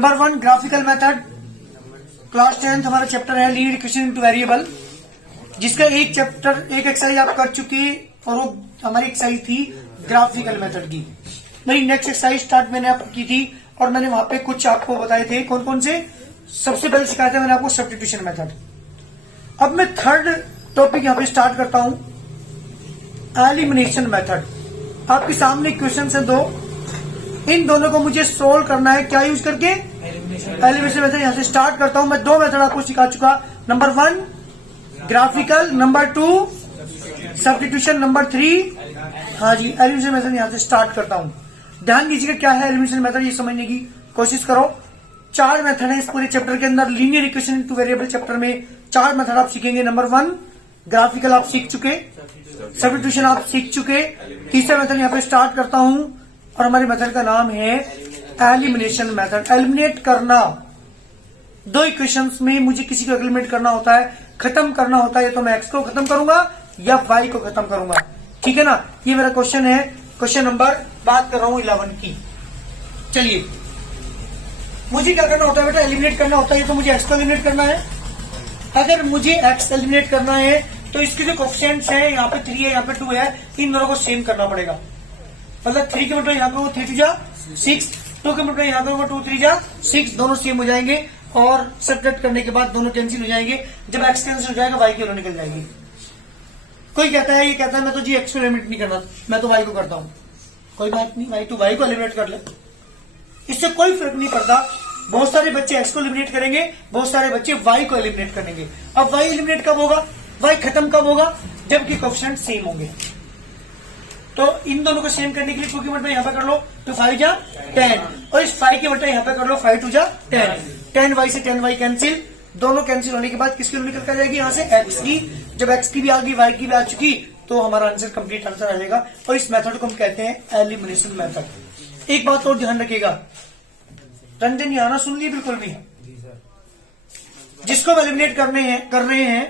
Number 1 graphical method. Class 10th हमारा chapter है linear equation into variable, जिसका एक एक्सरसाइज आप कर चुके और वो हमारी एक्सरसाइज थी ग्राफिकल मेथड की। मेरी नेक्स्ट एक्सरसाइज स्टार्ट मैंने आपको की थी और मैंने वहां पे कुछ आपको बताए थे। कौन कौन से? सबसे पहले सिखाया था मैंने आपको सब्स्टिट्यूशन मेथड। अब मैं थर्ड टॉपिक यहां पे स्टार्ट करता हूं, एलिमिनेशन मेथड। आपके सामने क्वेश्चन है दो, इन दोनों को मुझे सोल्व करना है। क्या यूज करके? Elimination method. यहां से स्टार्ट करता हूं। मैं दो मेथड आपको सिखा चुका। Number 1 graphical, number 2 substitution, number 3 हाँ जी एलिमिनेशन मेथड। यहां से स्टार्ट करता हूं। ध्यान दीजिएगा क्या है एलिमिनेशन मेथड, ये समझने की कोशिश करो। 4 मेथड है इस पूरे चैप्टर के अंदर। Linear equation into variable chapter में 4 मेथड आप सीखेंगे। नंबर 1 ग्राफिकल आप सीख चुके, सब्स्टिट्यूशन आप सीख चुके। तीसरा मेथड यहां पे स्टार्ट करता हूं और हमारे मेथड का नाम है एलिमिनेशन मेथड। एलिमिनेट करना, दो इक्वेशंस में मुझे किसी को एलिमिनेट करना होता है, खत्म करना होता है। या तो मैं एक्स को खत्म करूंगा या वाई को खत्म करूंगा। ठीक है ना? ये मेरा क्वेश्चन है। क्वेश्चन नंबर बात कर रहा हूं 11 की। चलिए, मुझे क्या करना होता है बेटा? एलिमिनेट करना होता है। तो मुझे एक्स को एलिमिनेट करना है। अगर मुझे एक्स एलिमिनेट करना है तो इसके जो कोफिशिएंट्स है, यहाँ पे 3 है, यहाँ पे 2 है, इन दोनों को सेम करना पड़ेगा। मतलब 3 के मतलब यहाँ करूंगा 3 2 जा 6, 2 के मतलब यहाँ करूंगा 2 3 जा 6, दोनों सेम हो जाएंगे और सब्ट्रैक्ट करने के बाद दोनों कैंसिल हो जाएंगे। जब एक्स कैंसिल हो जाएगा वाई की वैल्यू निकल जाएगी। कोई कहता है, ये कहता है मैं तो जी एक्स को एलिमिनेट नहीं करना, मैं तो वाई को करता हूं। कोई बात नहीं भाई, तू वाई को एलिमिनेट कर ले, इससे कोई फर्क नहीं पड़ता। बहुत सारे बच्चे एक्स को एलिमिनेट करेंगे, बहुत सारे बच्चे वाई को एलिमिनेट करेंगे। अब वाई एलिमिनेट कब होगा, वाई खत्म कब होगा? जबकि कोएफिशिएंट सेम होंगे। तो इन दोनों को सेम करने के लिए 2 की मल्टीप्लाई यहां पे कर लो तो 5 जा 10, और इस 5 की मल्टीप्लाई यहां पे कर लो 5 2 जा 10। 10 वाई से 10 वाई कैंसिल, दोनों कैंसिल होने के बाद किसकी निकल कर जाएगी? यहां से एक्स की। जब एक्स की भी आ गई, वाई की भी आ चुकी, तो हमारा आंसर कंप्लीट आंसर आ जाएगा। और इस मेथड को हम कहते हैं एलिमिनेशन मेथड। एक बात और ध्यान रखिएगा, रंजन यहाँ ना सुन लिए बिल्कुल भी। जिसको एलिमिनेट कर रहे हैं,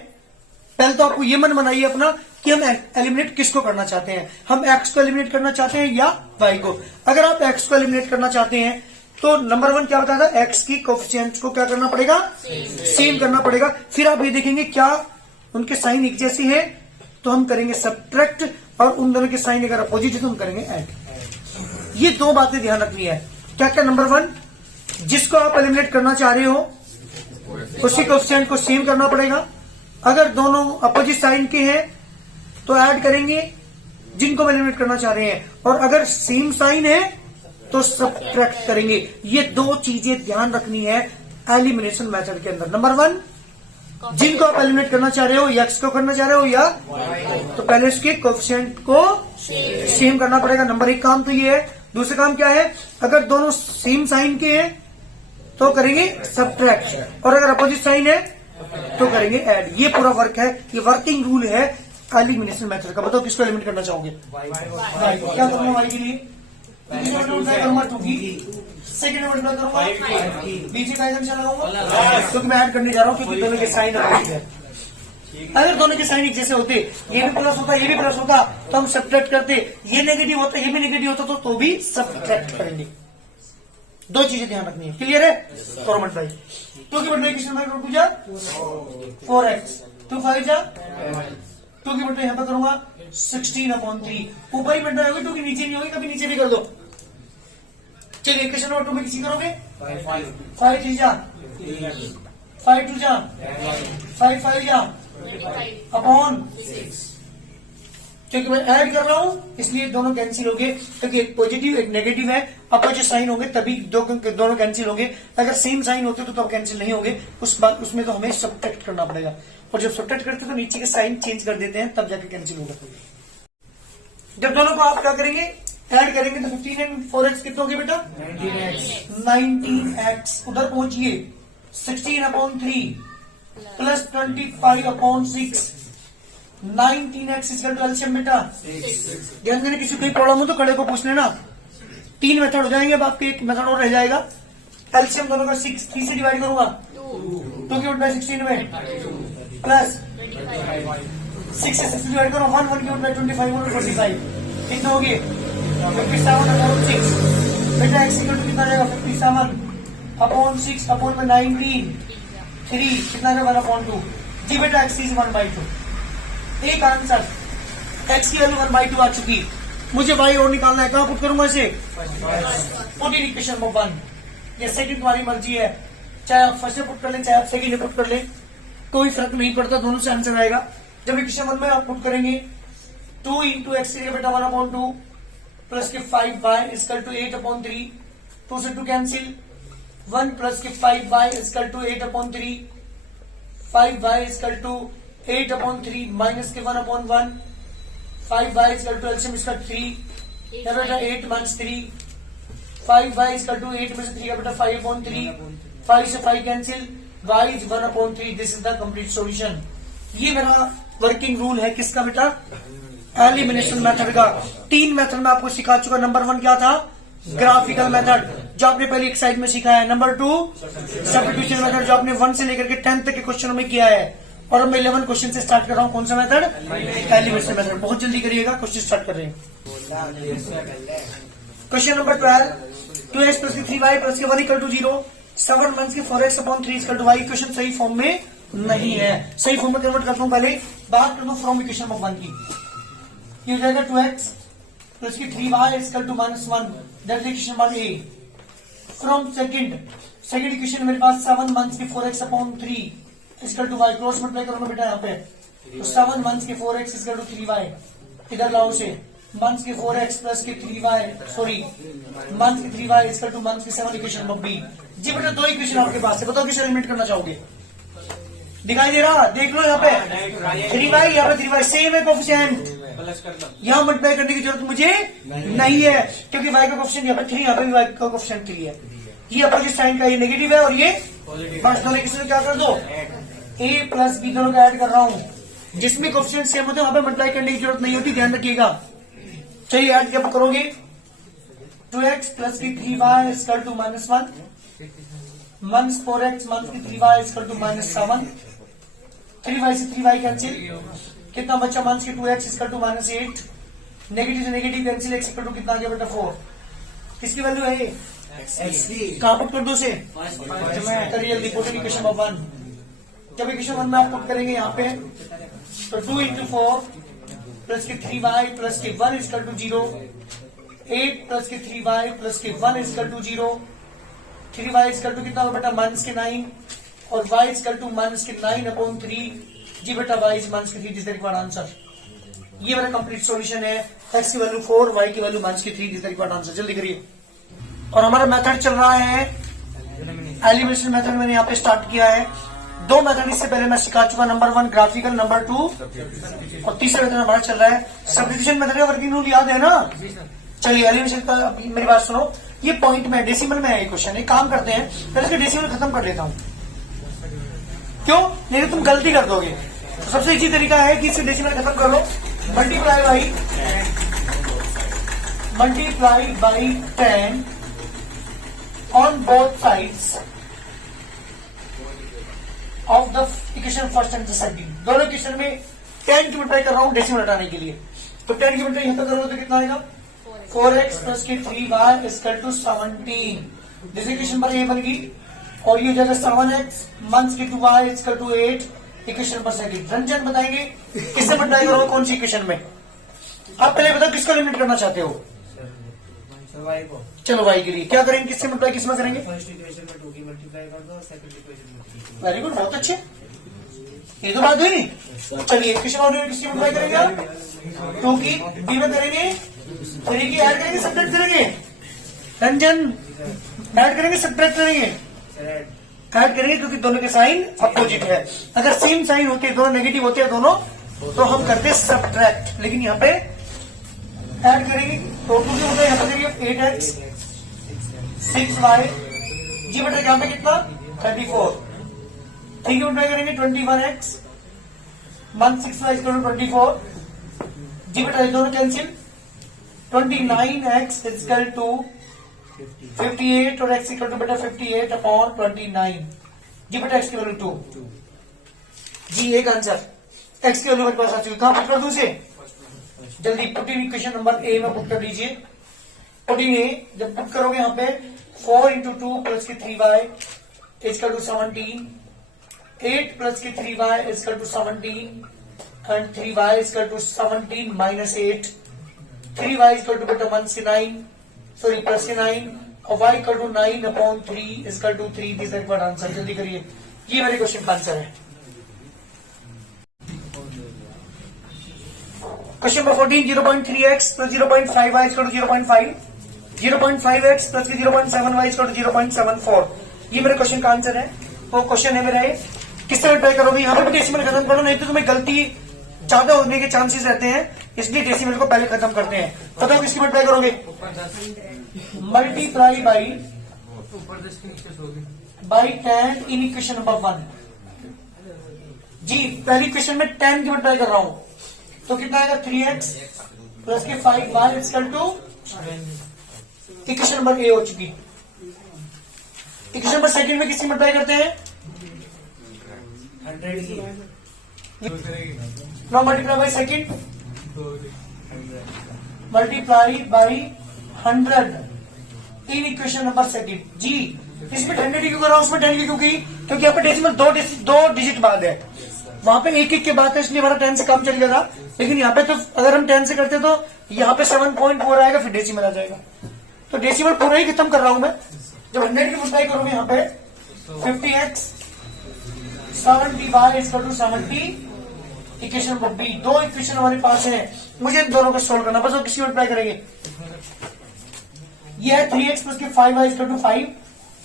पहले तो आपको ये मन बनाइए अपना कि हम एलिमिनेट किसको करना चाहते हैं। हम एक्स को एलिमिनेट करना चाहते हैं या वाई को। अगर आप एक्स को एलिमिनेट करना चाहते हैं तो नंबर 1 क्या बताया था? एक्स की कोफिशिएंट्स को क्या करना पड़ेगा? सेम करना पड़ेगा। फिर आप ये देखेंगे क्या उनके साइन एक जैसे हैं तो हम करेंगे सब्ट्रैक्ट, और उन दोनों के साइन अगर अपोजिट है तो हम करेंगे ऐड। ये दो बातें ध्यान रखनी है। क्या क्या? नंबर 1 जिसको आप एलिमिनेट करना चाह रहे हो उसी कोफिशिएंट को सेम करना पड़ेगा। अगर दोनों अपोजिट साइन के हैं तो ऐड करेंगे जिनको एलिमिनेट करना चाह रहे हैं, और अगर सेम साइन है तो सब्ट्रैक्ट करेंगे। ये दो चीजें ध्यान रखनी है एलिमिनेशन मेथड के अंदर। नंबर 1 जिनको आप एलिमिनेट करना चाह रहे हो, एक्स को करना चाह रहे हो या तो पहले इसके कोफिशिएंट को सेम करना पड़ेगा। नंबर 1 काम तो ये है। दूसरा काम क्या है? अगर दोनों सेम साइन के हैं तो करेंगे सब्ट्रैक्ट, और अगर अपोजिट साइन है तो करेंगे ऐड। ये पूरा वर्क है, ये वर्किंग रूल है एलिमिनेशन मेथड का। बताओ किसको एलिमिनेट करना चाहोगे? क्या करूंगा वाई के लिए? करूंगा 2 की, सेकेंड मल्टीप्लाई करूंगा बीच का आइटम लगाऊंगा, क्योंकि मैं ऐड करने जा रहा हूं, क्योंकि दोनों के साइन अपोजिट है। अगर दोनों के साइन एक जैसे होते, ये भी प्लस होता ये भी प्लस होता, तो हम सब्ट्रैक्ट करते। ये नेगेटिव होता ये भी नेगेटिव होता तो भी सब्ट्रैक्ट करेंगे। दो चीजें ध्यान रखनी है। क्लियर है? करो मल्टीप्लाई। 2 की मल्टीप्लाई किसने 2 जा 4x, 2 5 जा 2 की मल्टीप्लाई यहां पर करूंगा 16/3। ऊपर ही मल्टीप्लाई होगी, 2 की नीचे नहीं होगी, कभी नीचे भी कर दो। चलिए क्वेश्चन नंबर 2 में किसी करोगे? 5 3 जा 5 2 जा 5 5 जा अपॉन 6। क्योंकि मैं ऐड कर रहा हूं इसलिए दोनों कैंसिल होंगे, क्योंकि एक पॉजिटिव एक नेगेटिव है। अपोजिट साइन होंगे तभी दोनों कैंसिल होंगे। अगर सेम साइन होते तो तब कैंसिल नहीं होंगे। उसमें तो हमें सब्ट्रैक्ट करना पड़ेगा, और जब सब्ट्रैक्ट करते तो नीचे के साइन चेंज कर देते हैं, तब जाके कैंसिल होगा। जब दोनों को आप क्या करेंगे? ऐड करेंगे तो 15 एंड 4x कितना हो गया बेटा? 19x। उधर पहुंचिए 16/3 plus 25/6। 19x equal to LCM बेटा। ध्यान देना, किसी कोई प्रॉब्लम हो तो खड़े को पूछ लेना। 3 मेथड हो जाएंगे। अब आपके एक मेथड और रह जाएगा। एलसीएम दोनों का 3 से डिवाइड करूंगा 2 की मल्टीप्लाई 16 में प्लस 6 से 6 डिवाइड करो 1 की मल्टीप्लाई 25 और 45 कितना हो गया? 57/6। बेटा x इक्वल टू कितना जाएगा? 57 अपॉन 6 अपॉन में 19 3 कितना है 1/2। जी बेटा x इज 1/2। एक आंसर x की वैल्यू 1/2 आ चुकी। मुझे y और निकालना है, कहां पुट करूंगा इसे? Put in equation number 1। ये सेकंड तुम्हारी मर्जी है, चाहे आप फर्स्ट में पुट कर लें चाहे आप सेकंड में पुट कर लें, कोई फर्क नहीं पड़ता, दोनों से आंसर आएगा। जब इक्वेशन 1 में आप पुट करेंगे 2 इंटू एक्स करेंगे बेटा 1/2 प्लस के 5y इक्वल टू 8/3। 2 से 2 कैंसिल, 1 प्लस के 5y equal to 8/3। 5y equal to 8/3 minus के 1/1। 5y इक्वल टू एलसीएम इसका 3 क्या बेटा 8 माइनस 3। 5y इक्वल टू 8 में से 3 का बेटा 5/3। 5 से 5 cancel, y is 1/3। This is the complete solution. ये मेरा वर्किंग रूल है किसका बेटा? एलिमिनेशन मेथड का। 3 मेथड में आपको सिखा चुका। नंबर 1 क्या था? ग्राफिकल मेथड, जो आपने पहले एक साइड में सीखा है। नंबर 2 सब्स्टिट्यूशन मेथड, जो आपने 1 से लेकर के 10 तक के क्वेश्चनों में किया है। और अब मैं 11 क्वेश्चन से स्टार्ट कर रहा हूं। कौन सा मेथड? Elimination method. बहुत जल्दी करिएगा, क्वेश्चन स्टार्ट कर रहे हैं। Question number 12, 2x plus 3y plus के 1 इक्वल टू 0, 7 मंथ्स के 4x/3 equal to y। Equation सही फॉर्म में नहीं है, सही फॉर्म में कन्वर्ट करता हूं। पहले बात कर दो फ्रॉम इक्वेशन नंबर 1 की। ये हो जाएगा 2x प्लस की 3y equal to -1, that is equation number a. From second equation मेरे पास 7 मंथ्स के 4x/3 equal to y। Cross multiply करूंगा बेटा यहाँ पे, तो 7 मंथ्स के 4x इक्वल टू 3y। इधर लाओ से मंथ्स के 4x प्लस के 3y, सॉरी मंथ्स के 3y इक्वल टू मंथ्स के 7। Equation number B. जी बेटा 2 इक्वेशन आपके पास है, बताओ किसे एलिमिनेट करना चाहोगे? दिखाई दे रहा? देख लो यहाँ पे 3y, यहाँ पे 3y सेम है कोफिशिएंट। यहाँ मल्टीप्लाई करने की जरूरत मुझे नहीं है, क्योंकि y का कोफिशिएंट यहाँ पे 3, यहाँ पे भी y का कोफिशिएंट 3 है। ये अपोजिट साइन का ये नेगेटिव है और ये बस दोनों इक्वेशन क्या कर दो, a प्लस बी दोनों का ऐड कर रहा हूं। जिसमें कोफिशिएंट सेम होते हैं वहां पे मल्टीप्लाई करने की जरूरत नहीं होती, ध्यान रखिएगा। चलिए ऐड जब करोगे 2x प्लस की 3y equal to -1, months 4x months की 3y इक्वल टू -7। 3y से 3y कैंसिल, कितना बच्चा? मंथ्स की 2x इक्वल टू -8। नेगेटिव से negative cancel, x equal to कितना आ गया बेटा 4। किसकी वैल्यू है ये? कहां पुट कर दो से? करिए जल्दी, पुट इन इक्वेशन नंबर 1। जब इक्वेशन 1 में आप पुट करेंगे यहाँ पे, तो 2 इंटू 4 प्लस के 3y प्लस के 1 इक्वल टू 0, 8 प्लस के 3y प्लस के 1 equal to 0। 3y equal to कितना बेटा? -9 और y इक्वल टू -9/3। जी बेटा y is -3, this the required answer. ये मेरा कंप्लीट सॉल्यूशन है। x की वैल्यू 4, y की value -3, this the required answer. जल्दी करिए। और हमारा मेथड चल रहा है एलिमिनेशन मेथड, मैंने यहाँ पे स्टार्ट किया है। 2 मेथड इससे पहले मैं सिखा चुका। नंबर 1 ग्राफिकल, नंबर 2 और तीसरा मेथड हमारा चल रहा है सब्स्टिट्यूशन मेथड का वर्किंग रूल याद है ना? चलिए एलिमिनेशन का मेरी बात सुनो। ये पॉइंट में डेसिमल में है ये क्वेश्चन। एक काम करते हैं, पहले इसके डेसिमल खत्म कर लेता हूं, क्यों? नहीं तो तुम गलती कर दोगे। तो सबसे इजी तरीका है कि इससे डेसिमल खत्म कर लो। Multiply by 10 on both sides of the equation first and second. दोनों इक्वेशन में 10 की मल्टीप्लाई कर रहा हूं डेसिमल हटाने के लिए। तो 10 की मल्टीप्लाई यहां पर करोगे तो कितना आएगा? 4x प्लस की 3y equal to 17। This equation number a बन गई। और ये जगह 7x मंथ्स की 2y equal to 8। Equation number second. Ranjan बताएंगे किससे मल्टीप्लाई करोगे, कौन सी इक्वेशन में? आप पहले बताओ किसको एलिमिनेट करना चाहते हो? चलो y के लिए क्या करेंगे? किससे मल्टीप्लाई किसमें करेंगे? फर्स्ट इक्वेशन में 2 की मल्टीप्लाई कर दो, सेकंड इक्वेशन में 3 की। वेरी गुड, बहुत अच्छे। ये तो बात हुई नहीं। चलिए किससे मल्टीप्लाई करेंगे आप? 2 की बी में करेंगे, 3 की ऐड करेंगे, सब्ट्रैक्ट करेंगे। रंजन ऐड करेंगे सब्ट्रैक्ट करेंगे? ऐड करेंगे, क्योंकि दोनों के साइन अपोजिट है। अगर सेम साइन होते, दोनों नेगेटिव होते हैं दोनों, तो हम करते सब्ट्रैक्ट। लेकिन यहाँ पे ऐड करेंगे, तो 2 की मतलब यहाँ पे करेंगे 8x 6y। जी बेटा यहाँ पे कितना? 34। 3 की मल्टीप्लाई करेंगे 21x month 6y equal to 24। जी बेटा ये दोनों कैंसिल, 29x इक्वल टू 58 और x इक्वल टू बेटा 58/29। जी बेटा x की वैल्यू 2। जी एक आंसर। x की वैल्यू मेरे पास आ चुकी। कहां पुट कर दूं इसे? जल्दी पुट इन इक्वेशन नंबर ए में पुट कर दीजिए। पुट इन ए जब पुट करोगे यहाँ पे 4 into 2 plus के 3y is equal to 17. 8 plus के 3y is equal to 17 and 3y is equal to 17 minus 8. 3y is equal to beta 1 से 9, sorry plus से 9 और y equal to 9 upon 3 is equal to 3. This is answer. जल्दी करिए, ये मेरे question का answer है. Question number 14, 0.3x plus 0.5y is equal to 0.5. 0.5x plus 0.7y is equal to 0.74. ये मेरे क्वेश्चन का आंसर है. वो क्वेश्चन है मेरा, किससे मल्टीप्लाई करोगे? यहाँ पे डेसिमल खत्म करो, नहीं तो तुम्हें गलती ज्यादा होने के चांसेस रहते हैं, इसलिए डेसिमल को पहले खत्म करते हैं. बताओ किसकी मल्टीप्लाई करोगे? Multiply by 10 in equation number 1. जी पहली इक्वेशन में 10 की मल्टीप्लाई कर रहा हूं, तो कितना आएगा? 3x प्लस के 5y equal to equation number a हो चुकी. इक्वेशन नंबर सेकंड में किसकी मल्टीप्लाई करते हैं? 100 की. Now multiply by second, multiply by 100 in equation number second. जी इसमें 100 क्यों कर रहा हूं, उसमें 10 क्यों की? क्योंकि यहाँ पे डेसिमल दो डिजिट बाद है, वहां पे एक के बाद है, इसलिए हमारा 10 से कम चल गया था. लेकिन यहाँ पे तो अगर हम 10 से करते तो यहाँ पे 7.4 आएगा, फिर डेसिमल आ जाएगा. तो डेसिमल पूरा ही खत्म कर रहा हूं मैं. जब 100 की मल्टीप्लाई करोगे यहाँ पे 50x 70y equal to 70. Equation number b. दो इक्वेशन हमारे पास है, मुझे इन दोनों को सोल्व करना. बस वो किसी मल्टीप्लाई करेंगे. यह है 3x प्लस के 5y इक्वल टू 5.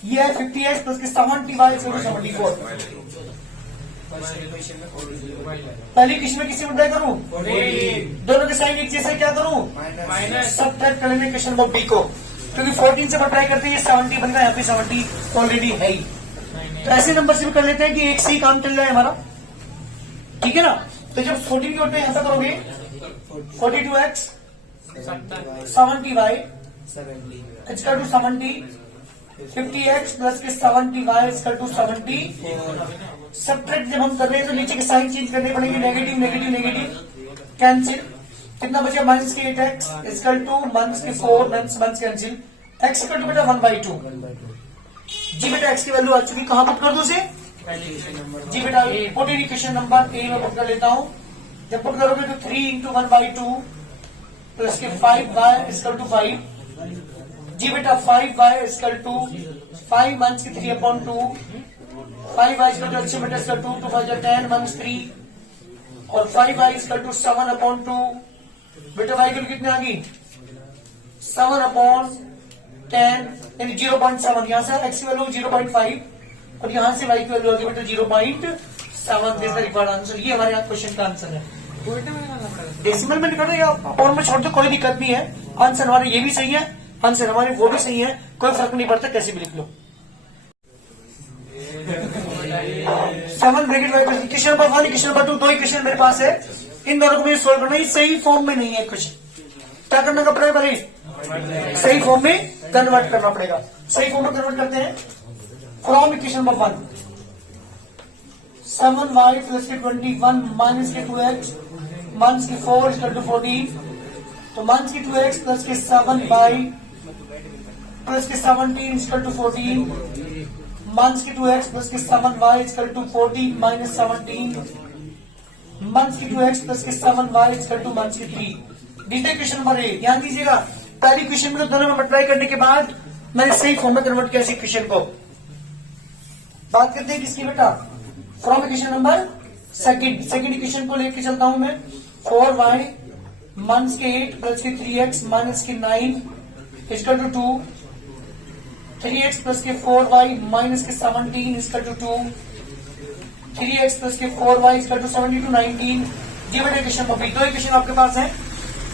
यह है 50x प्लस के 70y इक्वल टू 74. पहली इक्वेशन में किसी मल्टीप्लाई करूं? दोनों के साइन एक जैसे, क्या करूं? सब्ट्रैक्ट कर लेंगे इक्वेशन नंबर बी को, क्योंकि 14 से मल्टीप्लाई करते हैं 70 बनता है, यहाँ पे 70 ऑलरेडी है ही. तो ऐसे नंबर से भी कर लेते हैं कि एक से ही काम चल जाए हमारा. ठीक है ना? तो जब 14 की मल्टीप्लाई ऐसा करोगे 42x 70y equal to 70. 50x plus के 70y इक्वल टू 70. सब्ट्रैक्ट जब हम कर रहे हैं तो नीचे के साइन चेंज करने पड़ेंगे. Negative negative negative cancel. कितना बचा? माइनस के 8x इक्वल टू माइनस के 4 minus cancel. x equal to बेटा 1/2. जी बेटा x की वैल्यू आ चुकी, कहां पुट कर दो उसे? जी बेटा पुट इन इक्वेशन नंबर ए में पुट कर लेता हूं. जब पुट करोगे तो 3 इंटू 1/2 प्लस के 5y इक्वल टू 5. जी बेटा 5y इक्वल टू 5 माइनस के 3/2. 5y इक्वल टू अच्छे बेटा इक्वल टू 2 5 10 माइनस 3 और 5y इक्वल टू 7/2. बेटा y की वैल्यू कितनी आ गई? 7/10 यानी 0.7. यहां से x की वैल्यू 0.5 और यहां से y की वैल्यू आ गई बेटा 0.7. This the required answer. ये हमारे यहाँ क्वेश्चन का आंसर है. डेसिमल में निकालो या और में छोड़ दो, कोई दिक्कत नहीं है. आंसर हमारे ये भी सही है, आंसर हमारे वो भी सही है, कोई फर्क नहीं पड़ता, कैसे भी लिख लो. 7 bracket question number 1 question number 2 दो इक्वेशन मेरे पास है. इन दोनों को मुझे सोल्व करना है. सही फॉर्म में नहीं है क्वेश्चन, क्या करना पड़ेगा? पहले सही फॉर्म में कन्वर्ट करना पड़ेगा. सही फॉर्म में कन्वर्ट करते हैं. From equation number 1 7y plus के 21 माइनस के 2x माइनस के 4 इक्वल टू 14. तो माइनस के 2x प्लस के 7y प्लस के 17 इक्वल टू 14. माइनस के 2x प्लस के 7y equal to 14 minus 17. Minus के 2x प्लस के 7y इक्वल टू माइनस के 3. द्वितीय क्वेश्चन नंबर ए. ध्यान दीजिएगा, पहली क्वेश्चन में तो दोनों में मल्टीप्लाई करने के बाद मैंने सही फॉर्म में कन्वर्ट किया इस इक्वेशन को. बात करते हैं किसकी बेटा? From equation number second equation को लेके चलता हूं मैं. 4y माइनस के 8 प्लस के 3x माइनस के 9 इक्वल टू 2. 3x प्लस के 4y माइनस के 17 इक्वल टू 2. 3x प्लस के 4y इक्वल टू 72 19. जी बेटा इक्वेशन नंबर बी. दो इक्वेशन आपके पास है,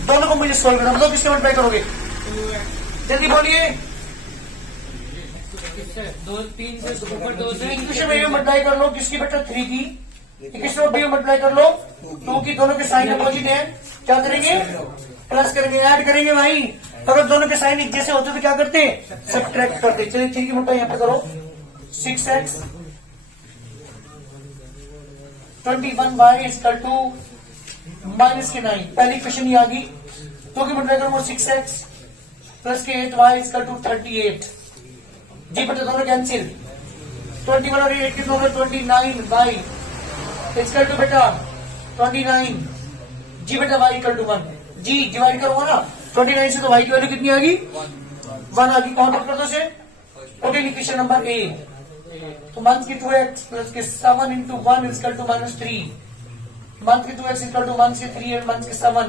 दोनों को मुझे सोल्व करना. बताओ किससे मल्टीप्लाई करोगे? जल्दी बोलिए. 3 से ऊपर 2 से इक्वेशन में मल्टीप्लाई कर लो. किसकी बेटा? 3 की. इक्वेशन बी में मल्टीप्लाई कर लो. 2 की, दोनों के साइन अपोजिट है, क्या करेंगे? प्लस करेंगे, ऐड करेंगे भाई. अगर दोनों के साइन एक जैसे होते तो क्या करते? सब्ट्रैक्ट करते. चलिए 3 की मल्टीप्लाई यहाँ पे करो. 6x 21y equal to minus के 9. पहली क्वेश्चन ये आ गई. 2 की मल्टीप्लाई करो 6x प्लस के 8y इक्वल टू 38. जी बेटा दोनों कैंसिल, 21 और 8 कितना होगा 29 वाई इक्वल टू बेटा 29 जी बेटा वाई इक्वल टू 1 जी डिवाइड करूंगा ना 29 से तो वाई की वैल्यू कितनी आ गई 1 आ गई। काउंट कर दो से इक्वेशन नंबर ए तो मंथ की 2x प्लस के 7 इंटू 1 इक्वल टू -3 मंथ की 2x इक्वल टू मंथ के 3 एंड मंथ के 7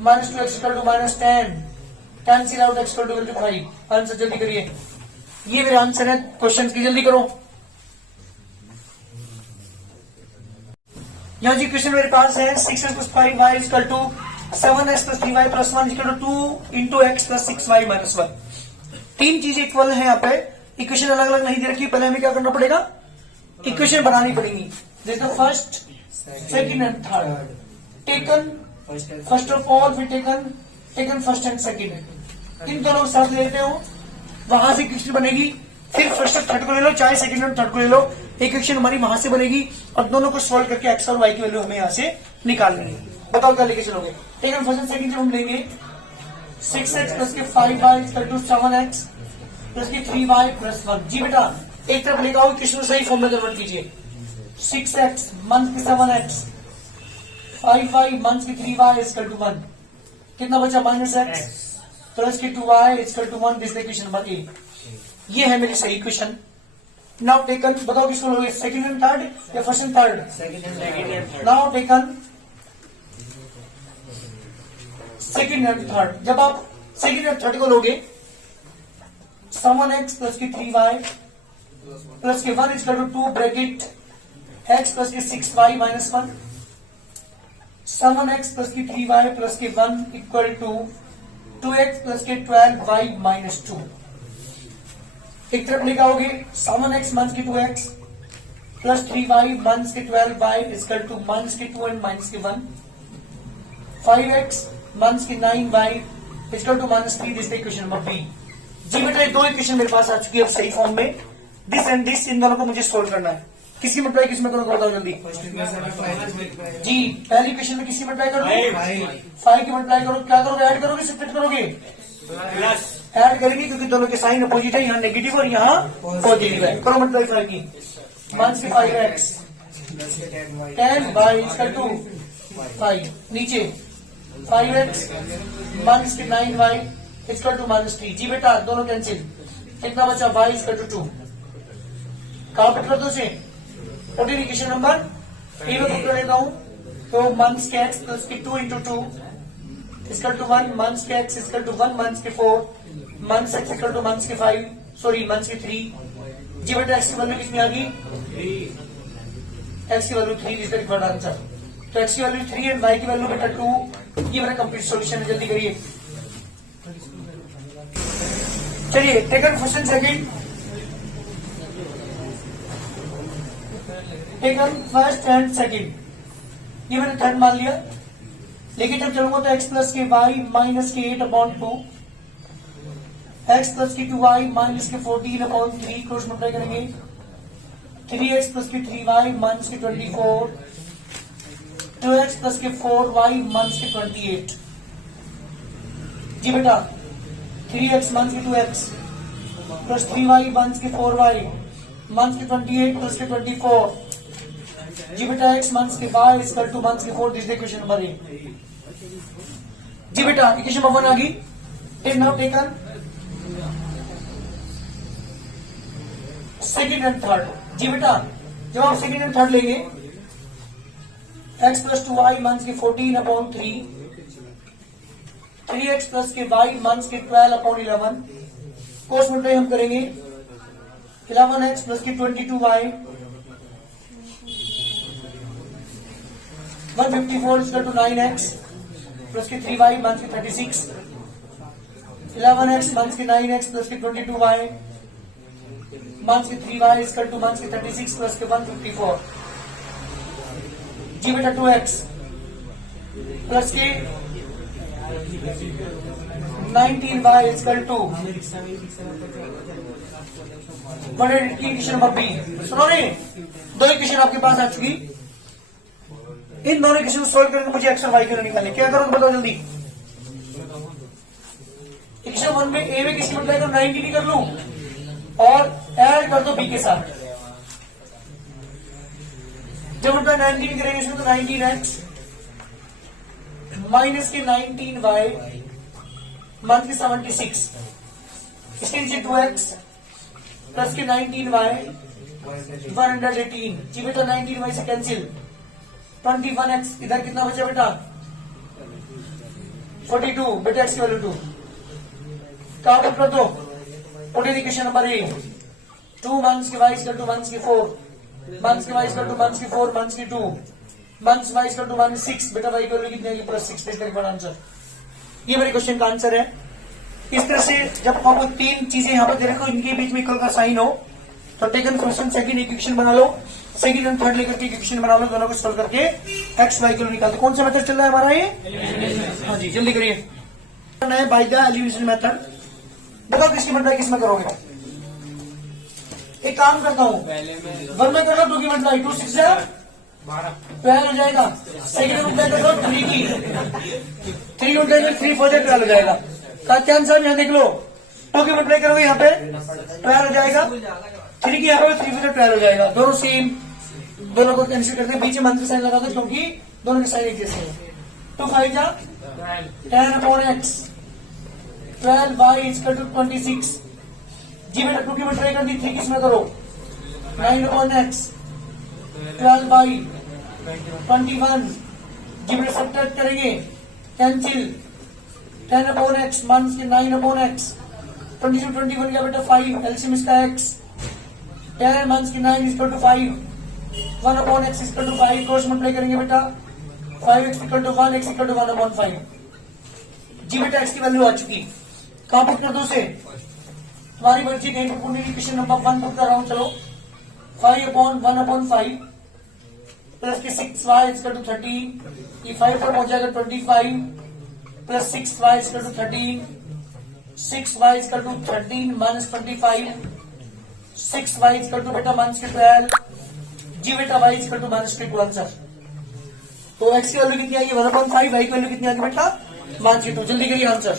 minus 2x equal to -10 cancel out x equal to 5 answer जल्दी करिए। ये मेरे आंसर है क्वेश्चन की, जल्दी करो। यहाँ जी क्वेश्चन मेरे पास है 6x plus 5y equal to 7x plus 3y plus 1 equal to 2 into x plus 6y minus 1। तीन चीजें इक्वल है यहाँ पे, इक्वेशन अलग अलग नहीं दे रखी। पहले हमें क्या करना पड़ेगा, इक्वेशन बनानी पड़ेगी। This the first second and third taken first of all we taken first and second, इन दोनों को साथ ले लेते हो, वहां से इक्वेशन बनेगी। फिर फर्स्ट और थर्ड को ले लो, चाहे सेकंड और थर्ड को ले लो, एक इक्वेशन हमारी वहां से बनेगी और दोनों को सॉल्व करके एक्स और वाई की वैल्यू हमें यहाँ से निकालनी है। बताओ क्या लेके चलोगे। टेकन फर्स्ट एंड सेकंड जब हम लेंगे 6x प्लस के 5y equal to 7x plus के 3y प्लस 1। जी बेटा एक तरफ लेकर आओ, इक्वेशन सही फॉर्म में कन्वर्ट कीजिए। 6x मंथ के 7x 5y मंथ के 3y इक्वल टू 1 कितना बचा -x प्लस के 2y equal to 1। This equation number a, ये है मेरी सही इक्वेशन। नाउ टेकन, बताओ किसको लोगे, सेकंड एंड थर्ड या first and third. Now taken second and third, जब आप सेकंड एंड थर्ड को लोगे 7x प्लस के 3y प्लस के 1 equal to 2 bracket x plus के 6y माइनस 1 7x प्लस की 3y प्लस के 1 इक्वल टू 2x प्लस के 12y माइनस 2। एक तरफ लेकर आओगे 7x माइनस के 2x प्लस 3y माइनस के 12y इक्वल टू माइनस के 2 एंड माइनस के 1 5x माइनस के 9y equal to minus 3। This equation number B. जी बेटा दो इक्वेशन मेरे पास आ चुकी है अब सही फॉर्म में। दिस एंड दिस, इन दोनों को मुझे सोल्व करना है। किसकी मल्टीप्लाई किस में करोगे बताओ जल्दी। जी पहली इक्वेशन में किसकी मल्टीप्लाई करोगे, 5 की मल्टीप्लाई करो। क्या करोगे, ऐड करोगे सब्ट्रैक्ट करोगे, ऐड करेंगे क्योंकि दोनों के साइन अपोजिट है, यहाँ नेगेटिव और यहाँ पॉजिटिव है। करो मल्टीप्लाई 5 की, माइनस के 5x 10y इक्वल टू 5 नीचे 5x माइनस के 9y इक्वल टू -3। जी बेटा दोनों कैंसिल, कितना बचा y इक्वल टू 2। कहां पर कर दो से इक्वेशन नंबर ए में कर लेता हूं तो मंथ्स के x प्लस के 2 इंटू 2 इक्वल टू 1 मंथ्स के x इक्वल टू 1 मंथ्स के 4 months x equal two months के 5 सॉरी मंथ्स के 3। जी बेटा x की वैल्यू कितनी आ गई 3, x की value 3 is the required answer. तो x की वैल्यू 3 एंड y की वैल्यू बेटा 2। ये मेरा कंप्लीट सॉल्यूशन है, जल्दी करिए। चलिए taken first and second, taken first and second, ये मैंने थर्ड मान लिया। लेकिन जब चलूंगा तो x प्लस के y माइनस के 8/2 x प्लस की 2y माइनस के 14/3 क्रॉस मल्टीप्लाई करेंगे 3x प्लस की 3y माइनस के 24 2x प्लस के 4y माइनस के 28। जी बेटा 3x माइनस के 2x प्लस 3y माइनस के 4y माइनस के 28 प्लस के 24। जी बेटा x माइनस के y इक्वल टू माइनस के 4। This equation number A. जी बेटा इक्वेशन नंबर 1 आ गई। Take now taken second and third. जी बेटा जब आप सेकंड एंड थर्ड लेंगे x प्लस 2y माइनस के 14/3 3x प्लस के y माइनस के 12/11 कोस मल्टीप्लाई हम करेंगे 11x प्लस के 22y 154 equal to 9x plus के 3y माइनस के 36 11x माइनस के 9x प्लस के 22y माइनस के 3y इक्वल टू माइनस के 36 प्लस के 154। जी बेटा 2x प्लस के 19y equal to 180 equation number b. सुनो रे दो इक्वेशन आपके पास आ चुकी, इन दोनों इक्वेशन को सोल्व करके मुझे एक्स और वाई की निकालनी। क्या करोगे बताओ जल्दी। इक्वेशन 1 में ए में किसकी मल्टीप्लाई करो 90 कर लूं और ऐड कर दो बी के साथ। जब अपना 19 करेंगे इसमें तो 19x माइनस के 19y मंथ के 76, इसके नीचे 2x प्लस के 19y 118। जी बेटा 19y से कैंसिल, 21x इधर कितना बचा बेटा 42, बेटा x की वैल्यू 2 काउंट कर दो। इक्वेशन नंबर 8, 2 मंथ्स के y इक्वल टू मंथ्स के 4, मंथ्स के y इक्वल टू मंथ्स के 4, मंथ्स के 2, months y equal two months 6, बेटा y की वैल्यू कितनी आएगी +6। इस तरह का आंसर, ये मेरे क्वेश्चन का आंसर है। इस तरह से जब आपको तीन चीजें यहाँ पर दे रखो, इनके बीच में इक्वल का साइन हो तो टेकन क्वेश्चन सेकंड इक्वेशन बना लो, सेकंड एंड थर्ड लेकर के इक्वेशन बना लो, दोनों को सॉल्व करके एक्स वाई को निकालते। कौन सा मेथड चल रहा है हमारा ये? हाँ जी जल्दी करिए। है बाय द एलिमिनेशन मेथड। बताओ किसकी मल्टीप्लाई किस में करोगे? एक काम करता हूँ, 1 में कर लो 2 की मल्टीप्लाई, 2 6 12 हो जाएगा। सेकंड में मल्टीप्लाई कर लो 3 की, 3 मल्टीप्लाई 3 4 12 हो जाएगा। क्या आंसर यहाँ देख लो, 2 की मल्टीप्लाई करोगे यहाँ पे 12 हो जाएगा, 3 की यहाँ पे 3 4 12 हो जाएगा। दोनों सेम, दोनों को कैंसिल करते हैं, बीच में मंत्र साइन लगा दो क्योंकि दोनों के साइन एक जैसे हैं। 2 5 जा 10/x, 12y इक्वल टू 26। जी बेटा 2 की मल्टीप्लाई कर दी, 3 किस में करो 9/x, 12y 21। जी बेटा सब्ट्रैक्ट करेंगे, कैंसिल 10/x मंथ्स के 9/x, 22 21 का बेटा 5, एलसीएम इसका x, 10 मंथ्स के 9 equal to 5, 1/x equal to 5, cross multiply करेंगे बेटा 5x equal to 1, x equal to 1/5। जी बेटा x की वैल्यू आ चुकी, कहां पुट कर दो उसे, तुम्हारी मर्जी कहीं पर पुट, क्वेश्चन नंबर 1 पुट कर रहा हूं। चलो 5/1/5 प्लस के 6y इक्वल टू 13, ये 5 पर पहुंच जाएगा 25 plus 6y equal to 13, 6y equal to 13 minus 25, 6y equal to बेटा माइनस के 12। जी बेटा y इक्वल टू माइनस के 2 आंसर। तो x की वैल्यू कितनी आएगी 1/5, y की वैल्यू कितनी आएगी बेटा माइनस के 2। जल्दी करिए आंसर।